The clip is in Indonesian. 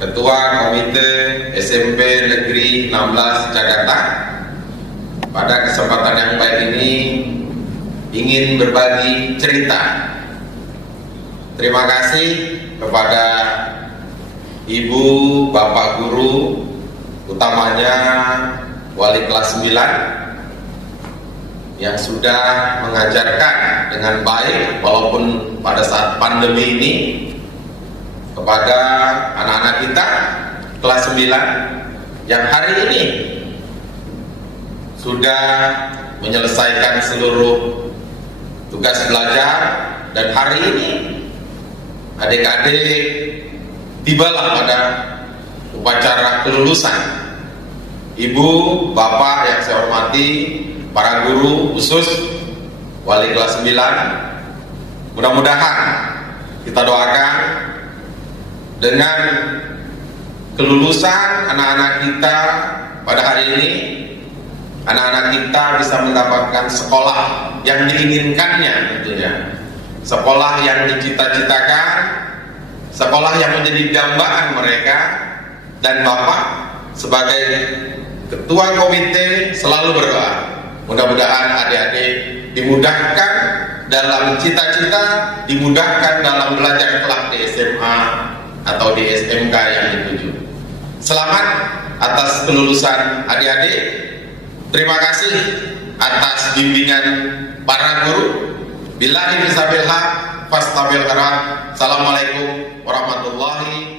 Ketua Komite SMP Negeri 16 Jakarta. Pada kesempatan yang baik ini ingin berbagi cerita. Terima kasih kepada Ibu, Bapak Guru, utamanya Wali kelas 9 yang sudah mengajarkan dengan baik walaupun pada saat pandemi ini, kepada anak-anak kita kelas 9 yang hari ini sudah menyelesaikan seluruh tugas belajar, dan hari ini adik-adik tibalah pada upacara kelulusan. Ibu, Bapak yang saya hormati, para guru khusus Wali kelas 9, mudah-mudahan kita doakan dengan kelulusan anak-anak kita pada hari ini, anak-anak kita bisa mendapatkan sekolah yang diinginkannya tentunya, sekolah yang dicita-citakan, sekolah yang menjadi dambaan mereka. Dan Bapak sebagai Ketua Komite selalu berdoa, mudah-mudahan adik-adik dimudahkan dalam cita-cita, dimudahkan dalam belajar kelak di SMA atau di SMK yang dituju. Selamat atas kelulusan adik-adik. Terima kasih atas bimbingan para guru. Billahi bisabillah fastabil harap. Assalamualaikum warahmatullahi